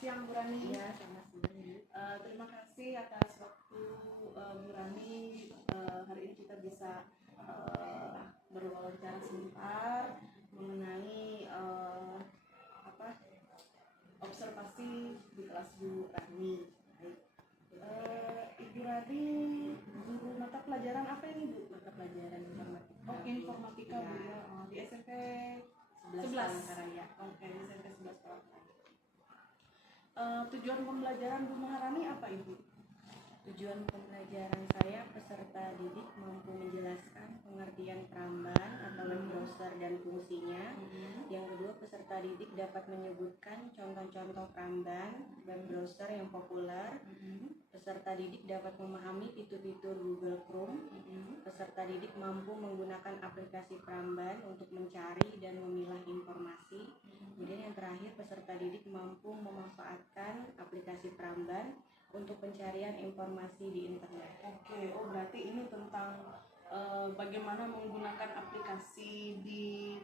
siang Bu Rani. Iya, selamat siang. Terima kasih atas waktu Bu Rani. Hari ini kita bisa berwawancara sebentar mengenai observasi di kelas Bu Rani. Ibu Rani guru mata pelajaran apa ini Bu? Mata pelajaran informatika. Oh, informatika Bu ya. Di SMP 11 Palangkaraya. Oke, di SMP 11 Palangkaraya. Tujuan pembelajaran Bu Maharani apa Ibu? Tujuan pembelajaran saya, peserta didik mampu menjelaskan pengertian peramban atau web browser dan fungsinya. Yang kedua, peserta didik dapat menyebutkan contoh-contoh peramban web browser yang populer. Peserta didik dapat memahami fitur-fitur Google Chrome. Peserta didik mampu menggunakan aplikasi peramban untuk mencari dan memilah informasi. Kemudian yang terakhir, peserta didik mampu memanfaatkan aplikasi peramban untuk pencarian informasi di internet. Oke, berarti ini tentang bagaimana menggunakan aplikasi di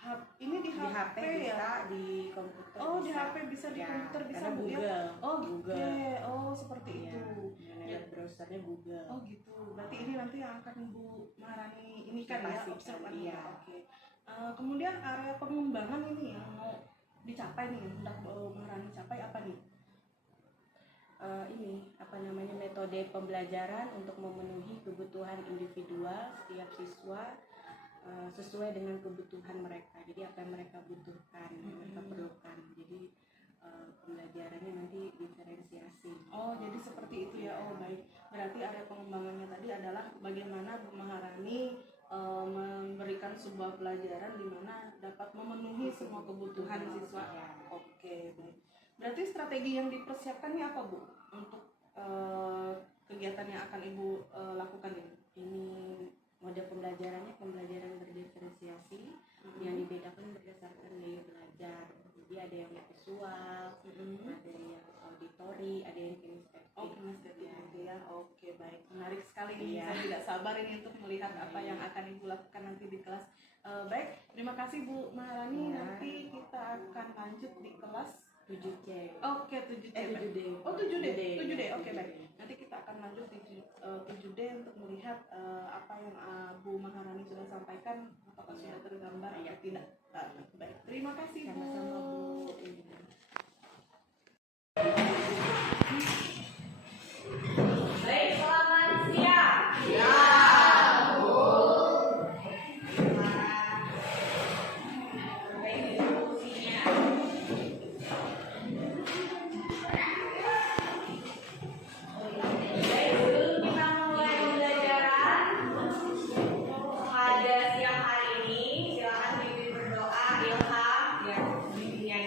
HP HP bisa, ya? di komputer Oh, bisa. di HP bisa, di Ya, komputer bisa karena Bu ya? Google. Oh, Google. Oh, seperti Ya, itu. web browsernya Google. Oh gitu. Berarti ini nanti yang akan Bu Maharani ini kan ya, observasi. Iya. Oke. Kemudian area pengembangan ini yang mau dicapai nih, hendak Bu Maharani capai apa nih? Metode pembelajaran untuk memenuhi kebutuhan individual setiap siswa sesuai dengan kebutuhan mereka. Jadi apa yang mereka butuhkan, mereka perlukan. Jadi pembelajarannya nanti diferensiasi. Oh, jadi seperti itu ya. Oh, baik. Berarti area pengembangannya tadi adalah bagaimana Bu Maharani memberikan sebuah pelajaran di mana dapat memenuhi semua kebutuhan siswa. Oke, baik. Berarti strategi yang dipersiapkan ini apa Bu untuk kegiatan yang akan Ibu lakukan ini? Ini mode pembelajarannya pembelajaran berdiferensiasi yang dibedakan berdasarkan gaya belajar. Jadi ada yang visual, ada yang auditori, ada yang kinestetik. Oh, kinestetik gitu ya. Oke, baik. Menarik sekali nih. Iya. Saya tidak sabar ini untuk melihat apa yang akan Ibu lakukan nanti di kelas. Baik, terima kasih Bu Maharani. Ya. Nanti kita akan lanjut di kelas 7C. Oke, 7C. 7D. Oh, 7D. 7D. Oke, 7D. baik. Nanti kita akan lanjut di 7D untuk melihat apa yang Bu Maharani sudah sampaikan, apakah sudah tergambar atau tidak. Baik. Terima kasih Bu. Sama-sama Bu. Baik, selamat siang. Baik, diskusinya. Baik, sebelum kita mulai pembelajaran pada siang hari ini, silakan Bibi berdoa, Ilham, bimbingnya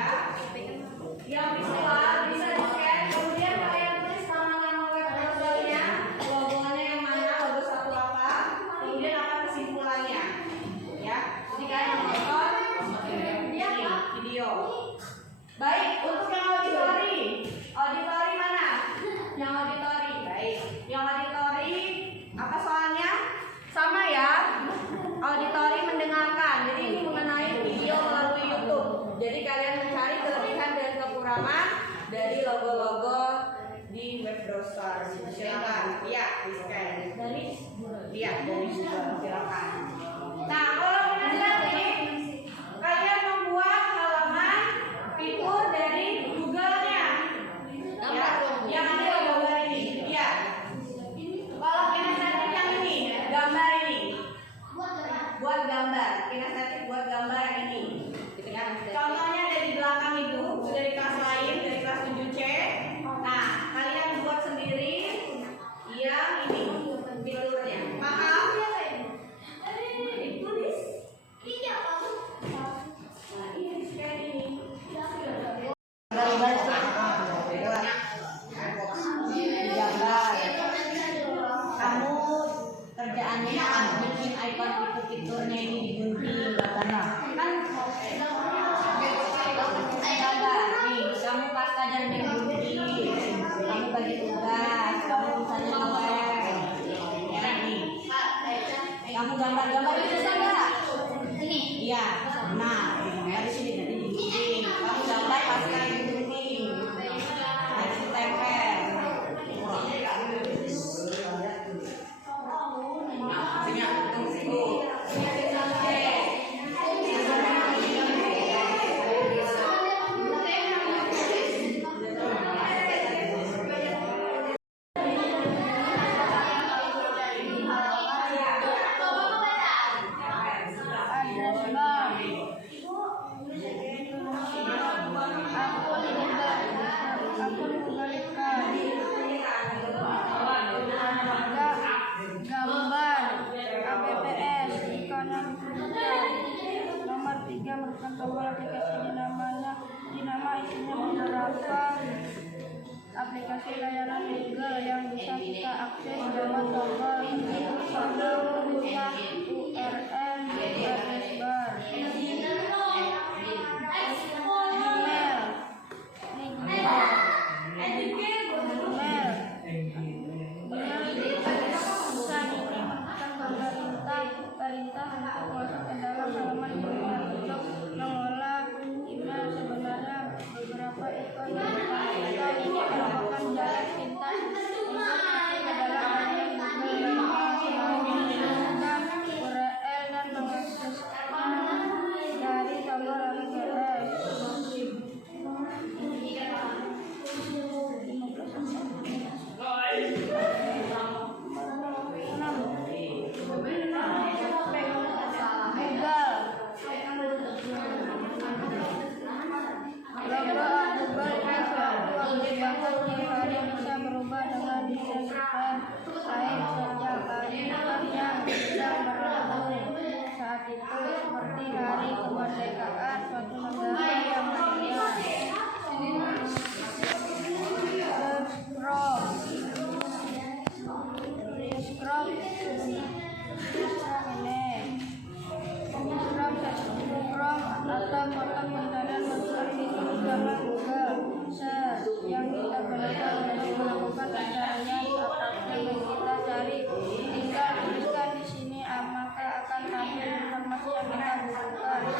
ya. Yang visual bisa di-scan, kemudian kalian tulis nama-nama web browsernya, logonya yang mana, logo satu apa, kemudian apa kesimpulannya, ya. Jadi kalian nonton video. Baik, untuk yang auditori mana? Yang auditori, baik. Yang auditori apa soalnya? Sama ya. Auditori mendengarkan. Jadi ini mengenai video melalui YouTube. Jadi kalian mencari kelebihan dan kekurangan dari logo-logo di web browser. Silakan. Iya, di-scan. Dari Google. Silakan. Nah, kalau kemudian nih kalian membuat halaman fitur dari Google-nya. Ya, yang ada di gambar ini. Iya. Kalau kinestetik yang ini, gambar ini. Buat gambar, kinestetik buat gambar ini. Ya, contohnya ada di belakang itu, dari kelas lain, dari kelas 7C. Nah, kalian buat sendiri yang ini fiturnya. Paham? Ditulis. Nah, ini scan ini. Gambar. Kamu kerjaannya bikin icon fitur-fiturnya ini digunting katanya. Kan gambar nih, kamu pas ajar menggunting, kamu bagi tugas, kamu misalnya nge-web, ya nih. Kamu gambar-gambar itu bisa nggak? Ini. Iya. Nah, dari sini jadi digunting. Kamu gambar pas kali digunting. Harus ditempel. Gambar APPS ikonnya nomor 3 merupakan tombol aplikasi dinama isinya beberapa aplikasi layanan Google yang bisa kita akses lewat tombol sama berupa URL address bar perintah untuk masuk ke dalam halaman email untuk mengolah email. Sebenarnya beberapa ikon yang ditampilkan ini merupakan jalan pintas untuk masuk ke dalam halaman Google selain menggunakan URL dan mengaksesnya dari tombol APPS. Logo Google ini suatu aplikasi pribadi bisa berubah dengan desain lain setiap kali yang sedang berlangsung. Saat itu seperti hari kemerdekaan suatu negara yang mulia. Chrome atau kotak pencarian merupakan fitur utama Google Search yang kita gunakan untuk melakukan pencarian apapun yang kita cari. Tinggal tuliskan di sini, maka akan tampil informasi yang kita butuhkan.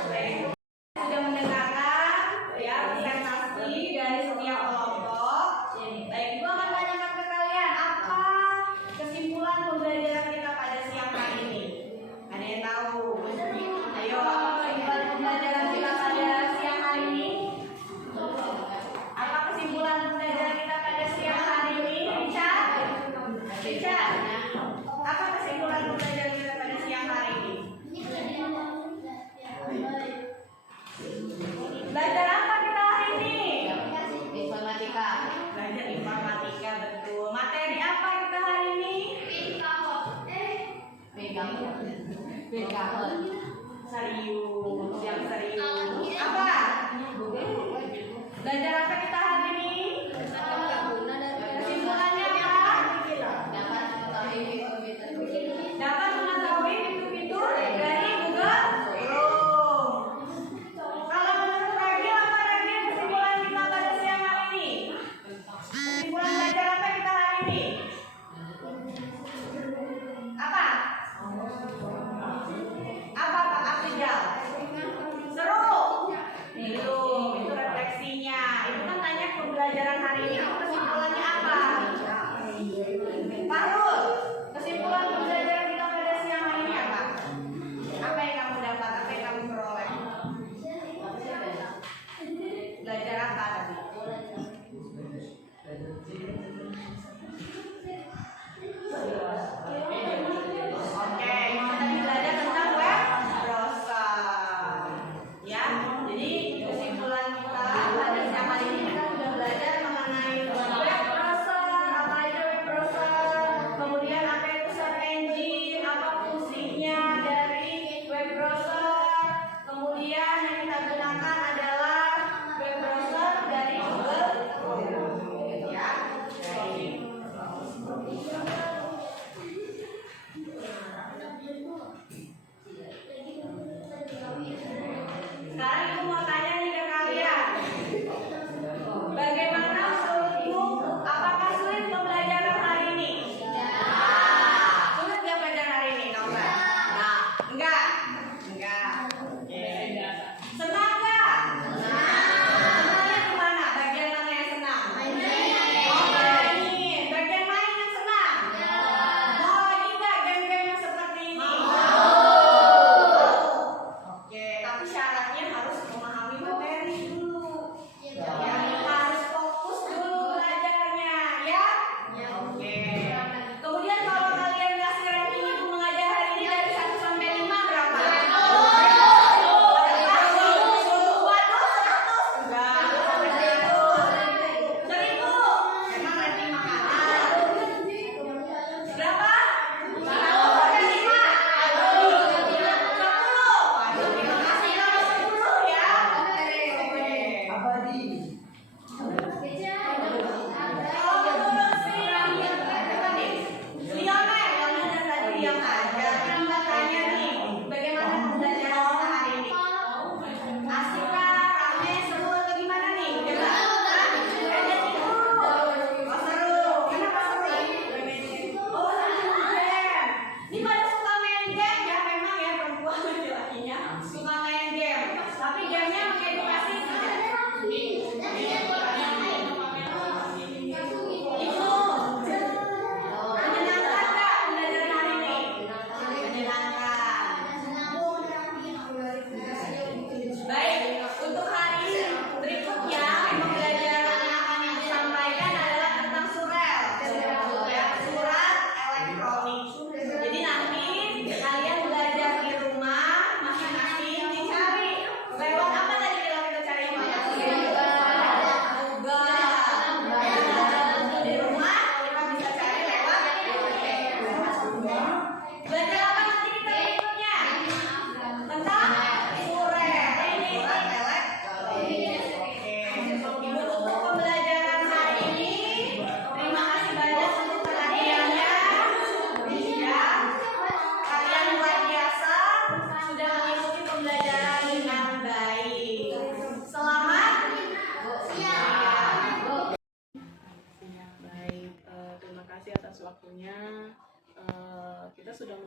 Sudah mendengarkan ya presentasi dari setiap kelompok. Baik, Ibu akan tanyakan ke kalian apa kesimpulan pembelajaran kita pada siang hari ini. Ada yang tahu? Ayo, apa kesimpulan pembelajaran kita pada siang hari ini? Apa kesimpulan pembelajaran kita pada siang hari ini? Richard? Apa kesimpulan pembelajaran kita pada siang hari ini? Belajar apa kita hari ini? Informatika. Belajar informatika, betul. Materi apa kita hari ini? Pegang. Serius, yang serius. Apa?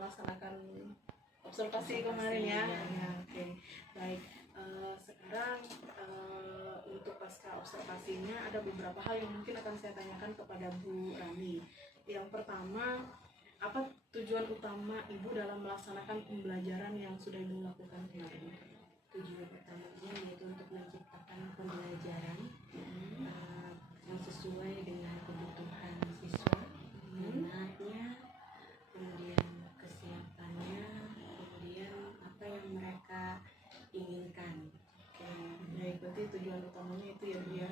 melaksanakan observasi kemarin ya. Ya, oke. Baik. Sekarang untuk pasca observasinya ada beberapa hal yang mungkin akan saya tanyakan kepada Bu Rani. Yang pertama, apa tujuan utama Ibu dalam melaksanakan pembelajaran yang sudah Ibu lakukan kemarin? Tujuan utamanya yaitu untuk menciptakan pembelajaran yang sesuai dengan kebutuhan siswa, minatnya, kemudian kesiapannya, kemudian apa yang mereka inginkan. Oke, baik, berarti tujuan utamanya itu ya Bu ya.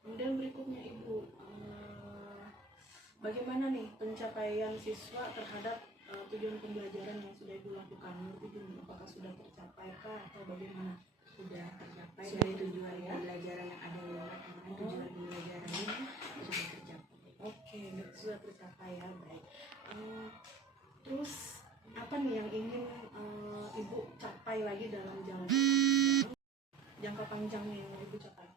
Kemudian berikutnya Ibu, bagaimana nih pencapaian siswa terhadap tujuan pembelajaran yang sudah Ibu lakukan? Ibu, apakah sudah tercapai kah atau bagaimana? Sudah tercapai Sudah dari tujuan ya? pembelajaran yang ada lewat kemarin, tujuan pembelajarannya sudah tercapai. Oke, sudah tercapai ya, baik. Terus apa nih yang ingin Ibu capai lagi dalam jangka panjangnya yang Ibu capai?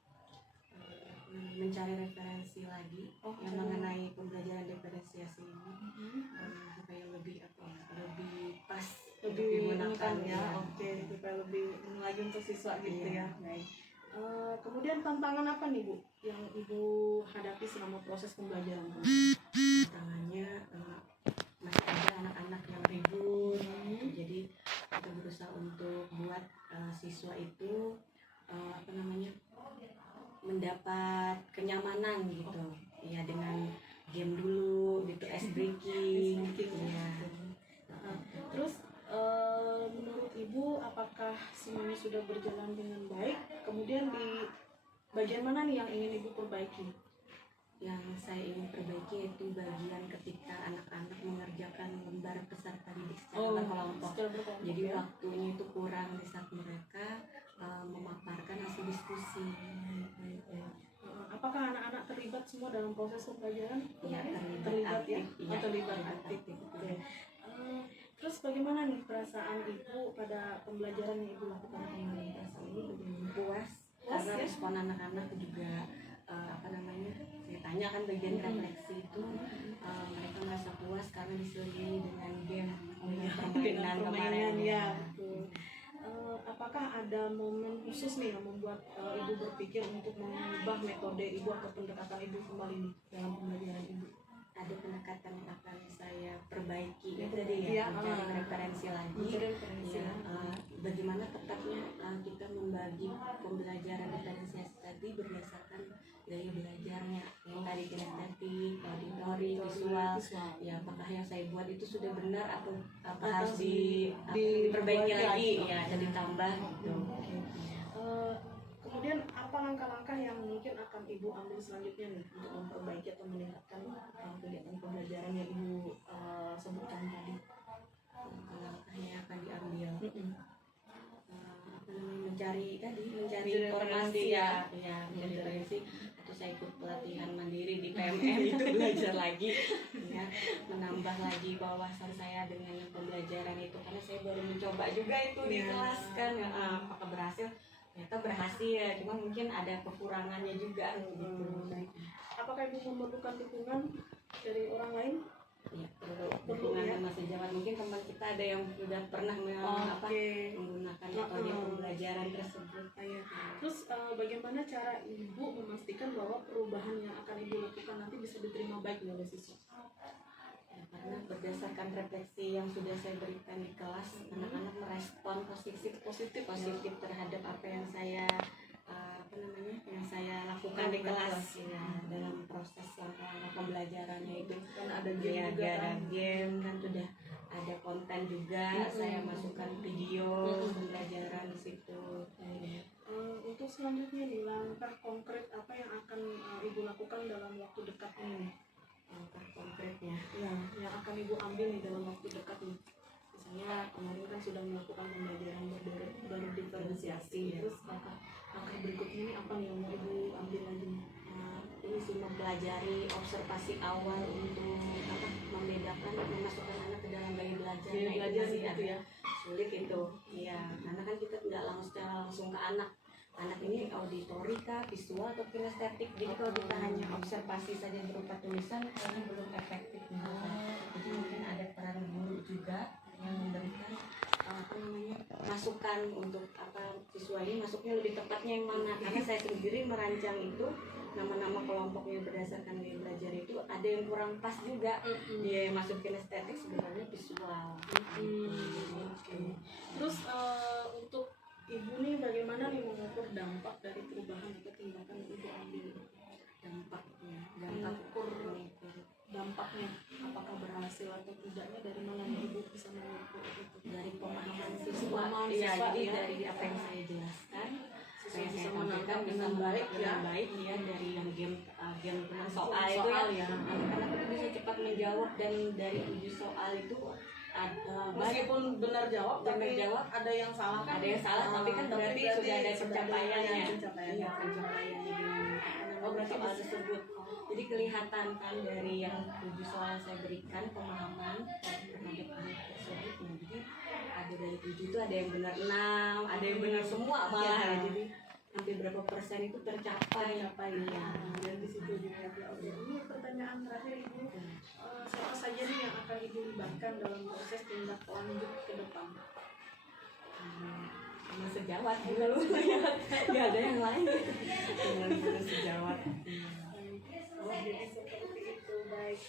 Mencari referensi lagi yang mengenai pembelajaran diferensiasi ini supaya lebih lebih pas, Lebih menekan menekan ya, oke, supaya lebih lagi untuk siswa gitu Iya. ya. Baik. Kemudian tantangan apa nih Bu yang Ibu hadapi selama proses pembelajaran? tangannya masih ada anak-anak yang ribut, jadi kita berusaha untuk buat siswa itu mendapat kenyamanan gitu ya, dengan game dulu gitu, ice breaking ya. Terus menurut Ibu apakah semuanya sudah berjalan dengan baik? Kemudian di bagian mana nih yang ingin Ibu perbaiki? Yang saya ingin perbaiki itu bagian ketika anak-anak mengerjakan lembar peserta didik secara berkelompok. Jadi waktunya itu kurang di saat mereka memaparkan hasil diskusi. Apakah anak-anak terlibat semua dalam proses pembelajaran? Ya, terlibat ya? aktif, iya. Terlibat aktif. Oke. Terus bagaimana nih perasaan Ibu pada pembelajaran yang Ibu lakukan kemarin? Perasaan Ibu bagaimana? Puas karena ya? respon anak-anak juga saya tanya kan bagian refleksi itu mereka merasa puas karena diselingi dengan game, Dengan permainan permainan kemarin ya, betul. Apakah ada momen khusus nih yang membuat Ibu berpikir untuk mengubah metode Ibu atau pendekatan Ibu kembali nih dalam pembelajaran Ibu? Ada pendekatan yang akan saya perbaiki Ya, tadi ya, mencari referensi lagi. mencari referensi Ya, lagi. bagaimana tepatnya kita membagi pembelajaran diferensiasi tadi berdasarkan gaya belajarnya, yang tadi kinestetik, auditori, visual. Ya, apakah yang saya buat itu sudah benar atau harus diperbaiki lagi ya, atau ditambah gitu. Kemudian apa langkah-langkah yang mungkin akan Ibu ambil selanjutnya nih untuk memperbaiki atau meningkatkan kegiatan pembelajaran yang Ibu sebutkan tadi? Langkah yang akan diambil mencari informasi ya, mencari referensi, atau saya ikut pelatihan mandiri di PMM itu belajar lagi ya, menambah lagi wawasan saya dengan pembelajaran itu, karena saya baru mencoba juga itu di kelas kan ya, apakah berhasil? Ternyata berhasil, cuma mungkin ada kekurangannya juga gitu. Apakah Ibu memerlukan dukungan dari orang lain? Ya, perlu dukungan sama sejawat. Mungkin teman kita ada yang sudah pernah menggunakan metode pembelajaran tersebut. Terus bagaimana cara Ibu memastikan bahwa perubahan yang akan Ibu lakukan nanti bisa diterima baik oleh siswa? Ya, karena berdasarkan refleksi yang sudah saya berikan di kelas, anak-anak merespon positif terhadap apa yang saya lakukan di kelas ya, dalam proses langkah-langkah pembelajarannya itu. Kan ada game ya, juga ada kan? game kan, sudah ada konten juga, saya masukkan video pembelajaran di situ. Untuk selanjutnya nih, langkah konkret apa yang akan Ibu lakukan dalam waktu dekat ini? Langkah konkretnya Ya, yang akan Ibu ambil nih dalam waktu dekat nih. Misalnya kemarin kan sudah melakukan pembelajaran berdiferensiasi, terus langkah berikutnya ini apa nih yang mau Ibu ambil lagi? ini sih mempelajari observasi awal untuk membedakan, memasukkan anak ke dalam gaya belajar. Gaya belajar sih gitu ya? sulit itu ya, karena kan kita tidak secara langsung ke anak, anak ini auditori kah, visual atau kinestetik. Jadi kalau kita hanya observasi saja berupa tulisan kayaknya belum efektif. Jadi mungkin ada peran guru juga yang memberikan masukan untuk siswa ini masuknya lebih tepatnya yang mana, karena saya sendiri merancang itu nama-nama kelompoknya berdasarkan gaya belajar itu ada yang kurang pas juga. Dia yang masuk kinestetik sebenarnya visual. Terus untuk ibu nih bagaimana nih mengukur dampak dari perubahan atau tindakan yang ibu ambil? Dampaknya apakah berhasil atau tidaknya, dari mana ibu bisa mengukur itu? Dari pemahaman siswa. Iya, Jadi ya. dari apa yang saya jelaskan, saya bisa sampaikan menangkap bisa dengan baik ya. Dari yang game soal itu ya. Anak-anak itu bisa cepat menjawab, dan dari 7 soal itu Meskipun benar jawab, tapi jawab, ada yang salah kan? ada yang salah, tapi kan berarti sudah ada pencapaiannya. Iya, Pencapaiannya berarti soal tersebut. Jadi kelihatan kan dari yang 7 soal yang saya berikan pemahaman terhadap anak tersebut. Jadi ada dari 7 itu ada yang benar 6, ada yang benar semua malah. Jadi hampir berapa persen itu tercapai. Dan di situ dilihat ya. Oke, ini pertanyaan terakhir ibu. Siapa saja nih yang akan ibu libatkan dalam proses tindak lanjut ke depan? Cuma sejawat gitu. Nggak ada yang lain. Cuma sejawat. Jadi seperti itu. Baik,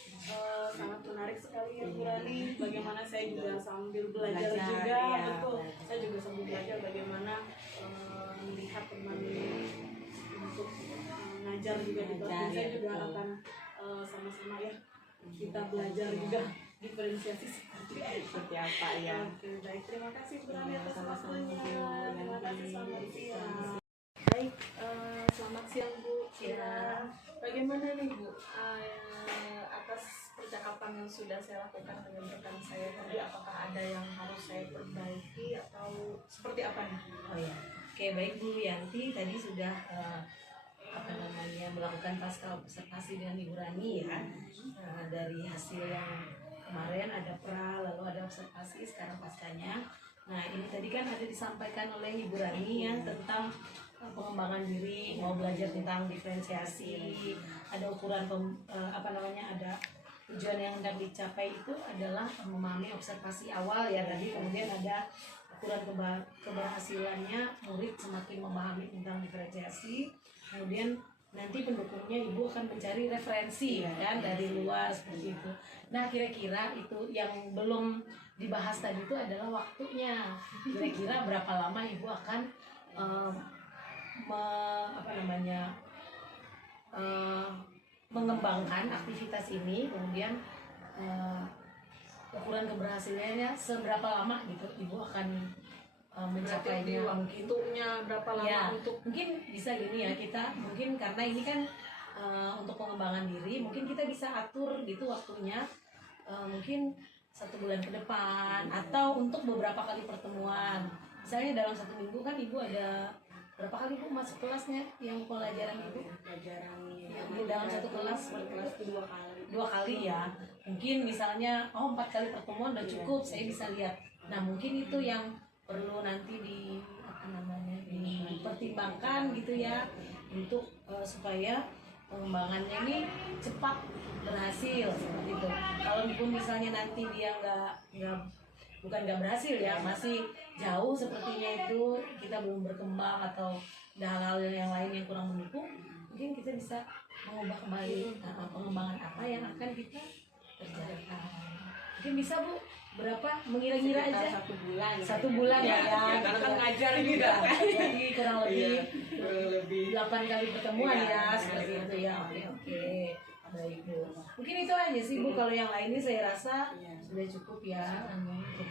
sangat menarik sekali ya Bu Rani. Bagaimana saya juga sambil belajar juga, ya, betul. Saya juga sambil belajar bagaimana melihat teman untuk ngajar juga di kelas. Saya juga akan sama-sama ya kita belajar juga diferensiasi Seperti apa ya. Oke, baik. Terima kasih Bu Rani atas Sama-sama, waktunya. Bu. Terima kasih, selamat siang. Baik, selamat siang Bu. Bagaimana nih Bu atas percakapan yang sudah saya lakukan dengan rekan saya tadi, apakah ada yang harus saya perbaiki atau seperti apa nih? Oh ya, oke, baik Bu Yanti tadi sudah melakukan pasca observasi dengan Ibu Rani ya. Dari hasil yang kemarin ada pra, lalu ada observasi, sekarang paskanya. Nah ini tadi kan ada disampaikan oleh Ibu Rani ya tentang pengembangan diri, mau belajar tentang diferensiasi, ada ukuran ada tujuan yang hendak dicapai itu adalah memahami observasi awal ya tadi, kemudian ada ukuran keberhasilannya murid semakin memahami tentang diferensiasi, kemudian nanti pendukungnya ibu akan mencari referensi kan dari luar seperti itu. Nah kira-kira itu yang belum dibahas tadi itu adalah waktunya, kira-kira berapa lama ibu akan mengembangkan aktivitas ini, kemudian ukuran keberhasilannya seberapa lama gitu ibu akan mencapainya. Waktunya berapa lama Ya, untuk mungkin bisa gini ya, kita mungkin karena ini kan untuk pengembangan diri mungkin kita bisa atur gitu waktunya, mungkin 1 bulan ke depan atau untuk beberapa kali pertemuan. Misalnya dalam 1 minggu kan ibu ada berapa kali bu masuk kelasnya yang pelajaran ibu? Pelajaran Di dalam 1 kelas itu 2 kali. 2 kali ya. Mungkin misalnya 4 kali pertemuan udah cukup, saya bisa lihat. Nah mungkin itu yang perlu nanti dipertimbangkan gitu ya, untuk supaya pengembangannya ini cepat berhasil seperti itu. Kalaupun misalnya nanti dia bukan nggak berhasil ya, masih jauh sepertinya itu, kita belum berkembang atau ada hal-hal yang lain yang kurang mendukung, mungkin kita bisa mengubah kembali pengembangan apa yang akan kita kerjakan. Mungkin bisa bu berapa mengira-ngira aja? 1 bulan. 1 bulan ya, karena kan ngajar juga kan. Jadi kurang lebih 8 kali pertemuan ya seperti itu ya. Oke. Baik bu. Mungkin itu aja sih bu. Kalau yang lainnya saya rasa sudah cukup ya. Untuk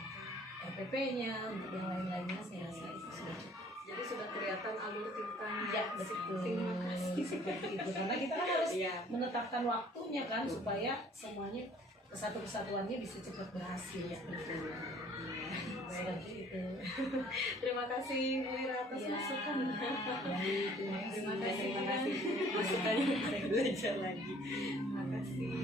RPP-nya, untuk yang lain-lainnya saya rasa itu sudah cukup. jadi sudah kelihatan alur tinta. Ya betul. Terima kasih. Seperti itu. Karena kita kan harus menetapkan waktunya kan supaya semuanya kesatuannya bisa cepat berhasil ya. Seperti itu. Terima kasih Bu Ira atas masukannya. Terima kasih. Terima kasih. Masukannya saya belajar lagi. Terima kasih.